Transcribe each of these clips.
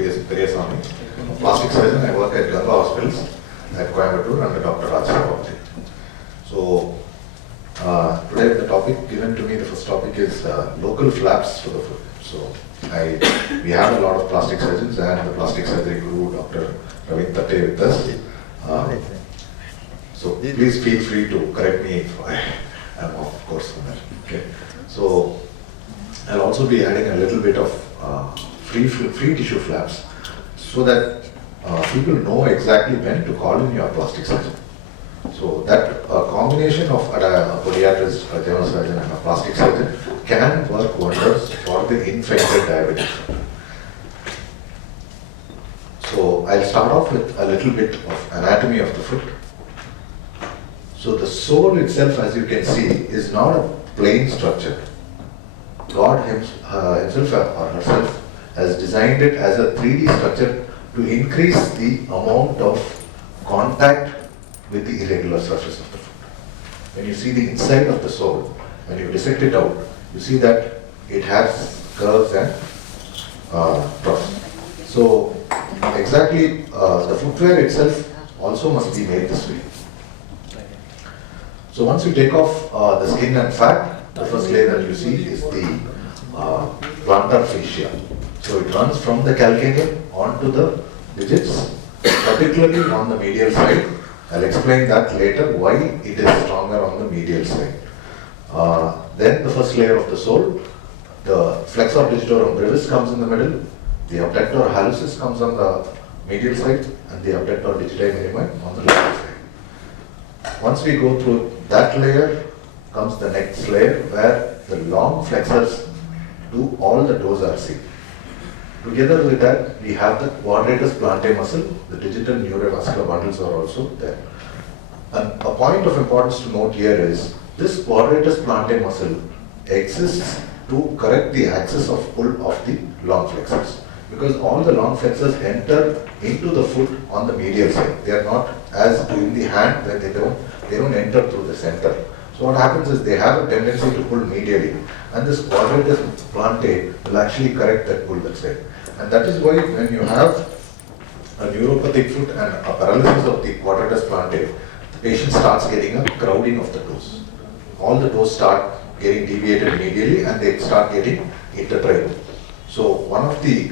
Periasamy, a plastic surgeon. I work at Ganga Hospitals at Coimbatore under Dr. Tushar. So today the topic given to me, the first topic is local flaps for the foot. So we have a lot of plastic surgeons and the plastic surgery guru Dr. Ravin Tate with us. So please feel free to correct me if I am off course on that. Okay. So I'll also be adding a little bit of free tissue flaps so that people know exactly when to call in your plastic surgeon. So that combination of a podiatrist, a general surgeon and a plastic surgeon can work wonders for the infected diabetic. So I'll start off with a little bit of anatomy of the foot. So the sole itself, as you can see, is not a plain structure. God himself or herself has designed it as a 3D structure to increase the amount of contact with the irregular surface of the foot. When you see the inside of the sole, when you dissect it out, you see that it has curves and troughs. So exactly the footwear itself also must be made this way. So once you take off the skin and fat, the first layer that you see is the plantar fascia. So it runs from the calcaneum onto the digits, particularly on the medial side. I'll explain that later why it is stronger on the medial side. Then the first layer of the sole, the flexor digitorum brevis comes in the middle, the abductor hallucis comes on the medial side, and the abductor digiti minimi on the lateral side. Once we go through that layer, comes the next layer where the long flexors do all the dorsal. Together with that, we have the quadratus plantae muscle, the digital neurovascular bundles are also there. And a point of importance to note here is, this quadratus plantae muscle exists to correct the axis of pull of the long flexors. Because all the long flexors enter into the foot on the medial side. They are not as in the hand where they don't enter through the center. So what happens is they have a tendency to pull medially, and this quadratus plantae will actually correct that pull that's there. And that is why when you have a neuropathic foot and a paralysis of the quadratus plantae, the patient starts getting a crowding of the toes. All the toes start getting deviated medially and they start getting intertrigo. So one of the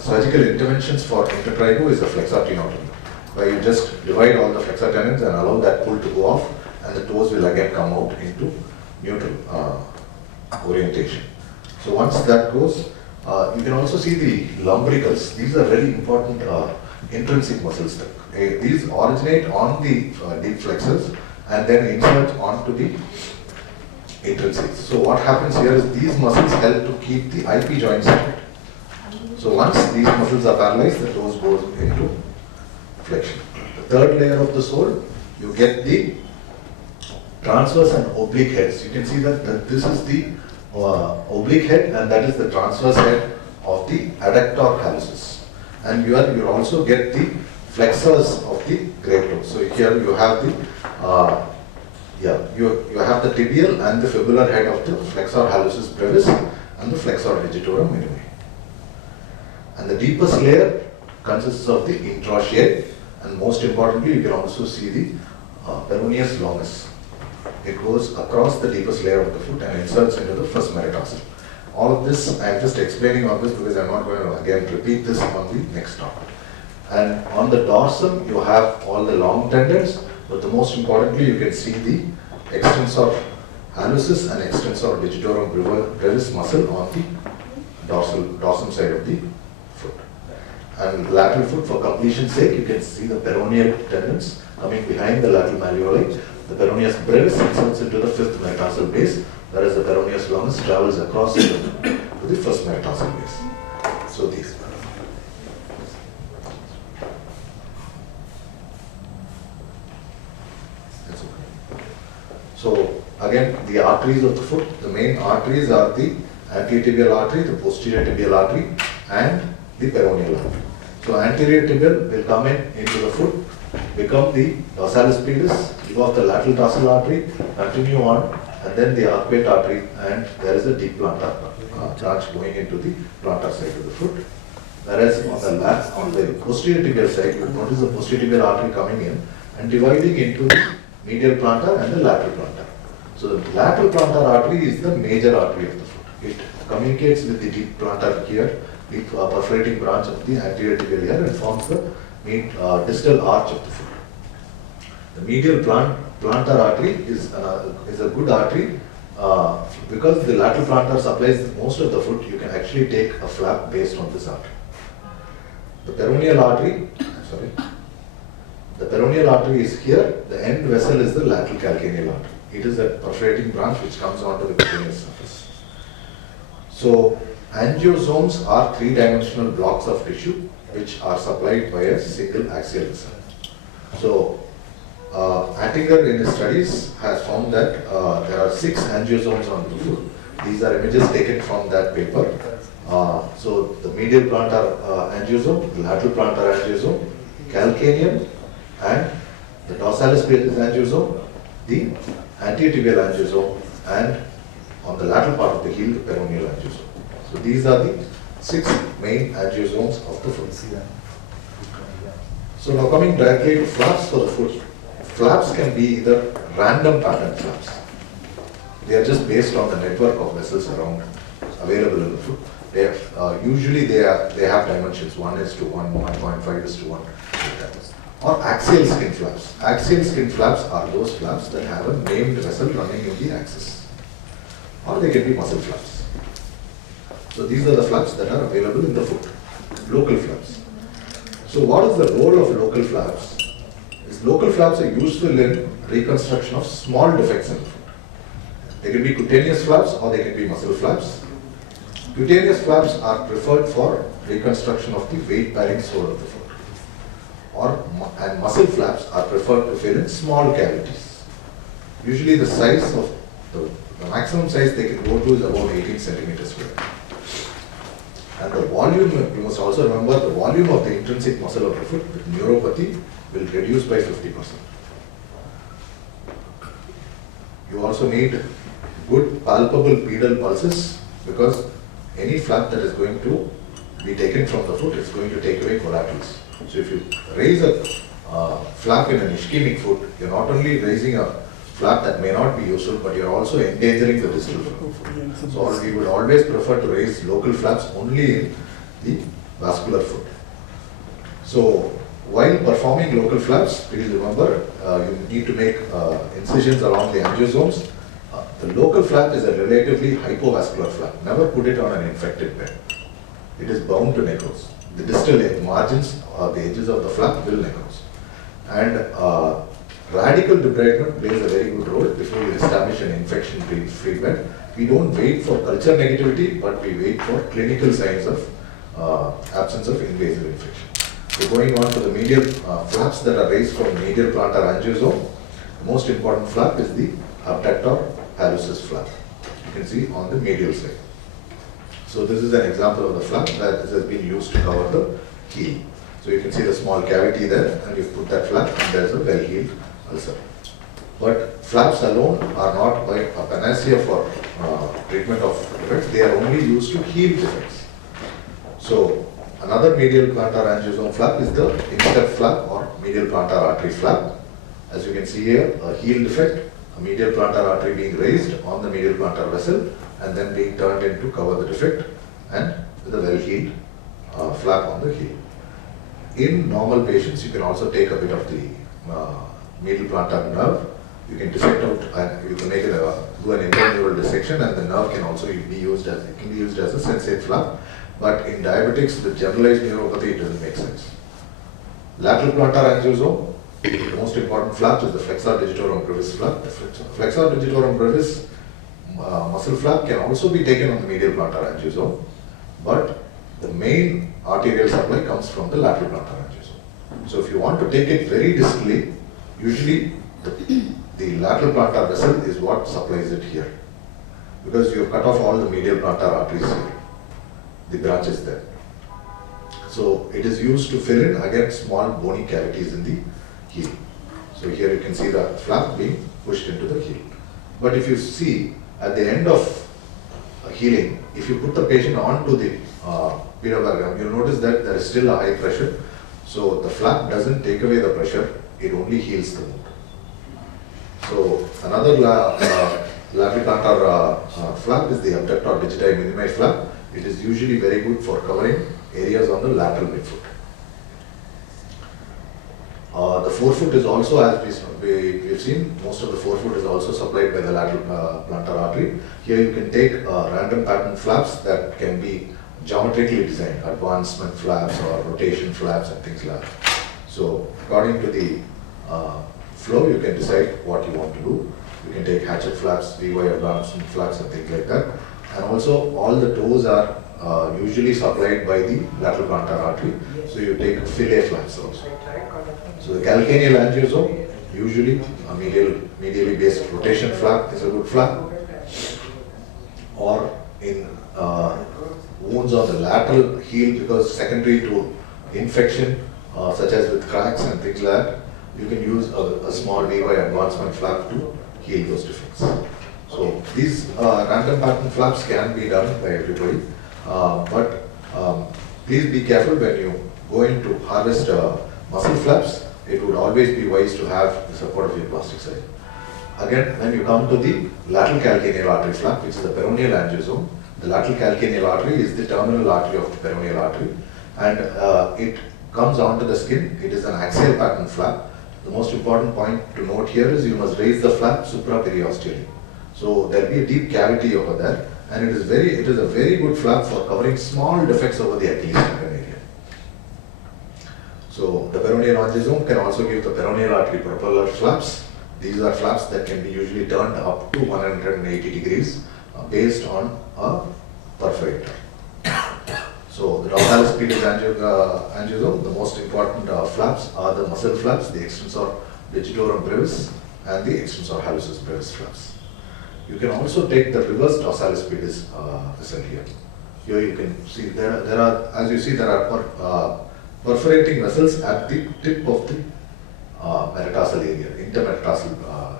surgical interventions for intertrigo is the flexor tenotomy, where you just divide all the flexor tendons and allow that pull to go off, and the toes will again come out into neutral orientation. So once that goes, you can also see the lumbricals. These are very important intrinsic muscles. These originate on the deep flexors and then insert onto the intrinsics. So what happens here is these muscles help to keep the IP joints straight. So once these muscles are paralyzed, the toes goes into flexion. The third layer of the sole, you get the transverse and oblique heads. You can see that this is the oblique head and that is the transverse head of the adductor hallucis. And you also get the flexors of the great toe. So here you have the you have the tibial and the fibular head of the flexor hallucis brevis and the flexor digitorum minimi. And the deepest layer consists of the intraosseous, and most importantly you can also see the peroneus longus. It goes across the deepest layer of the foot and inserts into the first metatarsal. All of this, I am just explaining all this because I am not going to again repeat this on the next talk. And on the dorsum, you have all the long tendons, but the most importantly, you can see the extensor hallucis and extensor digitorum brevis muscle on the dorsum side of the foot. And lateral foot, for completion's sake, you can see the peroneal tendons coming behind the lateral malleoli. The peroneus brevis inserts into the fifth metatarsal base, whereas the peroneus longus travels across to the first metatarsal base. So these. So again, the arteries of the foot, the main arteries are the anterior tibial artery, the posterior tibial artery, and the peroneal artery. So anterior tibial will come into the foot, become the dorsalis pedis, give off the lateral dorsal artery, continue on, and then the arcuate artery, and there is a deep plantar branch going into the plantar side of the foot. Whereas on the posterior tibial side, you notice the posterior tibial artery coming in and dividing into the medial plantar and the lateral plantar. So the lateral plantar artery is the major artery of the foot. It communicates with the deep plantar here, deep perforating branch of the anterior tibial here, and forms the distal arch of the foot. The medial plantar artery is a good artery because the lateral plantar supplies most of the foot. You can actually take a flap based on this artery. The peroneal artery is here. The end vessel is the lateral calcaneal artery. It is a perforating branch which comes onto the cutaneous surface. So angiosomes are three-dimensional blocks of tissue which are supplied by a single axial vessel. So Attinger in his studies has found that there are 6 angiosomes on the foot. These are images taken from that paper. So the medial plantar angiosome, the lateral plantar angiosome, calcaneum, and the dorsalis patelis angiosome, the anterotibial angiosome, and on the lateral part of the heel, the peroneal angiosome. So these are the 6 main angiosomes of the foot. So now coming directly to flaps for the foot. Flaps can be either random pattern flaps. They are just based on the network of vessels around available in the foot. Usually they have dimensions 1:1, 1.5:1. Or axial skin flaps. Axial skin flaps are those flaps that have a named vessel running in the axis. Or they can be muscle flaps. So these are the flaps that are available in the foot. Local flaps. So what is the role of local flaps? Local flaps are useful in reconstruction of small defects in the foot. They can be cutaneous flaps or they can be muscle flaps. Cutaneous flaps are preferred for reconstruction of the weight-bearing sole of the foot. And muscle flaps are preferred to fill in small cavities. Usually the size of the maximum size they can go to is about 18 centimeters square. And the volume, you must also remember the volume of the intrinsic muscle of the foot with neuropathy will reduce by 50%. You also need good palpable pedal pulses because any flap that is going to be taken from the foot is going to take away collaterals. So if you raise a flap in an ischemic foot, you're not only raising a flap that may not be useful, but you're also endangering the distal foot. So we would always prefer to raise local flaps only in the vascular foot. So while performing local flaps, please remember you need to make incisions along the angiosomes. The local flap is a relatively hypovascular flap. Never put it on an infected bed. It is bound to necrose. The distal margins or the edges of the flap will necrose. And radical debridement plays a very good role before we establish an infection-free bed. We don't wait for culture negativity, but we wait for clinical signs of absence of invasive infection. So going on to the medial flaps that are raised from medial plantar angiosome, the most important flap is the abductor hallucis flap. You can see on the medial side. So this is an example of the flap that has been used to cover the heel. So you can see the small cavity there, and you put that flap and there is a well-healed ulcer. But flaps alone are not by a panacea for treatment of defects. They are only used to heal defects. So another medial plantar angiosome flap is the instep flap or medial plantar artery flap. As you can see here, a heel defect, a medial plantar artery being raised on the medial plantar vessel and then being turned in to cover the defect, and with a well-healed flap on the heel. In normal patients, you can also take a bit of the medial plantar nerve. You can dissect out and you can make it do an interneural dissection, and the nerve can also be used as a sensate flap. But in diabetics with generalized neuropathy, it doesn't make sense. Lateral plantar angiosome, the most important flap is the flexor digitorum brevis flap. The flexor digitorum brevis muscle flap can also be taken on the medial plantar angiosome, but the main arterial supply comes from the lateral plantar angiosome. So if you want to take it very distally, usually the lateral plantar vessel is what supplies it here, because you have cut off all the medial plantar arteries here, the branches there. So it is used to fill in again small bony cavities in the heel. So here you can see the flap being pushed into the heel. But if you see at the end of healing, if you put the patient onto the PEIASAMY, you'll notice that there is still a high pressure. So the flap doesn't take away the pressure, it only heals the wound. So another lateral plantar flap is the abductor digiti minimi flap. It is usually very good for covering areas on the lateral midfoot. The forefoot is also, as we've seen, most of the forefoot is also supplied by the lateral plantar artery. Here you can take random pattern flaps that can be geometrically designed, advancement flaps or rotation flaps and things like that. So according to the flow, you can decide what you want to do. You can take hatchet flaps, VY advancement flaps and things like that. And also all the toes are usually supplied by the lateral plantar artery. So you take fillet flaps also. So the calcaneal angiosome, usually a medially based rotation flap is a good flap. Or in wounds on the lateral heel, because secondary to infection, such as with cracks and things like that, you can use a small VY advancement flap to heal those defects. So these random pattern flaps can be done by everybody, but please be careful when you go into harvest muscle flaps. It would always be wise to have the support of your plastic surgeon. Again, when you come to the lateral calcaneal artery flap, which is the peroneal angiosome, the lateral calcaneal artery is the terminal artery of the peroneal artery, and it comes onto the skin. It is an axial pattern flap. The most important point to note here is you must raise the flap supraperiosteally. So there will be a deep cavity over there, and it is a very good flap for covering small defects over the Achilles tendon area. So the peroneal angiosome can also give the peroneal artery propeller flaps. These are flaps that can be usually turned up to 180 degrees based on a perforator. So the dorsalis pedis angiosome, the most important flaps are the muscle flaps, the extensor digitorum brevis and the extensor hallucis brevis flaps. You can also take the reverse dorsalis pedis vessel here. Here you can see there are, as you see, there are perforating vessels at the tip of the metatarsal area,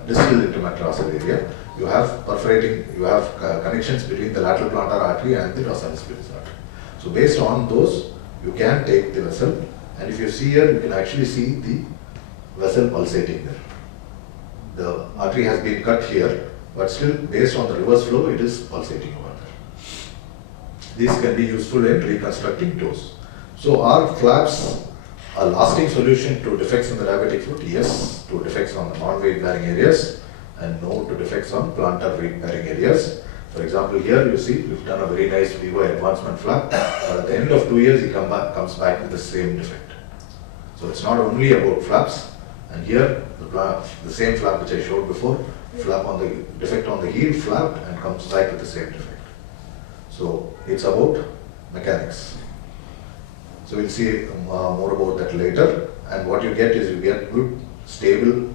distal intermetatarsal area. You have connections between the lateral plantar artery and the dorsalis pedis artery. So based on those, you can take the vessel, and if you see here, you can actually see the vessel pulsating there. The artery has been cut here, but still based on the reverse flow, it is pulsating over there. These can be useful in reconstructing toes. So are flaps a lasting solution to defects in the diabetic foot? Yes, to defects on the non-weight bearing areas, and no to defects on plantar weight bearing areas. For example, here you see we've done a very nice VY advancement flap, but at the end of 2 years he comes back with the same defect. So it's not only about flaps, and here the same flap which I showed before, flap on the defect on the heel, flapped and comes back with the same defect. So it's about mechanics. So we'll see more about that later, and what you get is you get good, stable,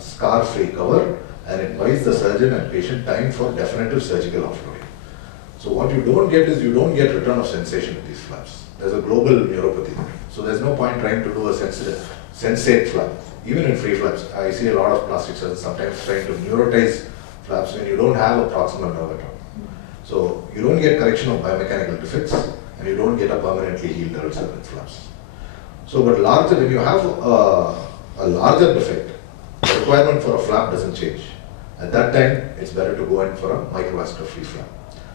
scar-free cover, and it buys the surgeon and patient time for definitive surgical offloading. So what you don't get is you don't get return of sensation with these flaps. There's a global neuropathy there. So there's no point trying to do a sensate flap. Even in free flaps, I see a lot of plastic surgeons sometimes trying to neurotize flaps when you don't have a proximal nerve at all. So you don't get correction of biomechanical defects, and you don't get a permanently healed ulcer with flaps. So but when you have a larger defect, the requirement for a flap doesn't change. At that time, it's better to go in for a microvascular free flap.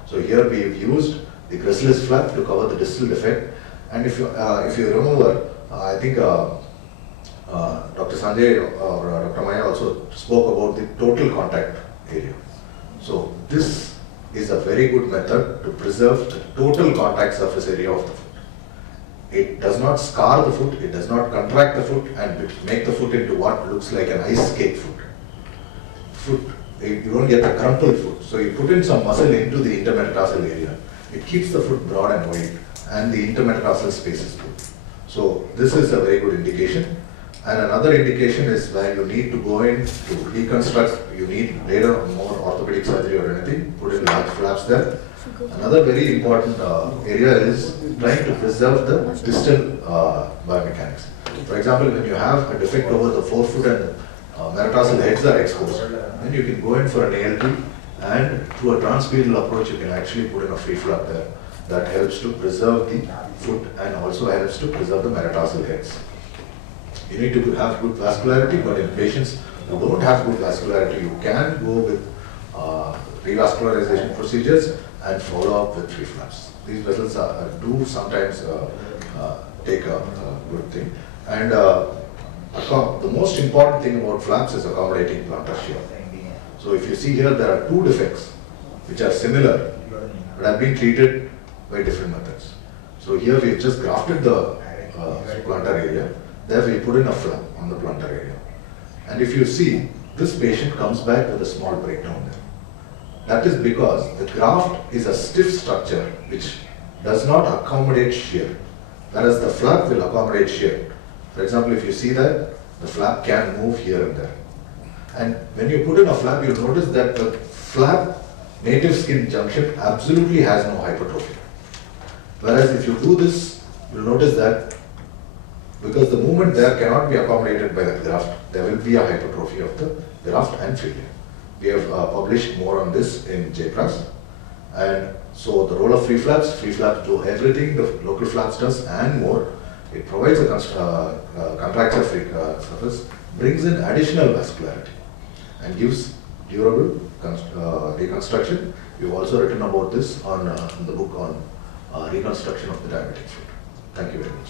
So here we've used the gracilis flap to cover the distal defect. And if you remember, I think Dr. Sanjay or Dr. Maya also spoke about the total contact area. So this is a very good method to preserve the total contact surface area of the foot. It does not scar the foot, it does not contract the foot and make the foot into what looks like an ice skate foot. You don't get a crumpled foot. So you put in some muscle into the intermetatarsal area. It keeps the foot broad and wide, and the intermetatarsal space is good. So this is a very good indication. And another indication is where you need to go in to reconstruct, you need later more orthopedic surgery or anything, put in large flaps there. Another very important area is trying to preserve the distal biomechanics. For example, when you have a defect over the forefoot and metatarsal heads are exposed, then you can go in for an ALT, and through a transpedal approach you can actually put in a free flap there that helps to preserve the foot and also helps to preserve the metatarsal heads. You need to have good vascularity, but in patients who don't have good vascularity, you can go with revascularization procedures and follow up with reflux. These vessels do sometimes take a good thing. And the most important thing about flaps is accommodating plantar shear. So if you see here, there are two defects which are similar but have been treated by different methods. So here we have just grafted the plantar area. There we put in a flap on the plantar area. And if you see, this patient comes back with a small breakdown there. That is because the graft is a stiff structure which does not accommodate shear, whereas the flap will accommodate shear. For example, if you see that, the flap can move here and there. And when you put in a flap, you'll notice that the flap native skin junction absolutely has no hypertrophy. Whereas if you do this, you'll notice that because the movement there cannot be accommodated by the graft, there will be a hypertrophy of the graft and failure. We have published more on this in JPRAS. And so the role of free flaps do everything the local flaps does and more. It provides a contracture-free surface, brings in additional vascularity and gives durable reconstruction. We've also written about this on in the book on reconstruction of the diabetic foot. Thank you very much.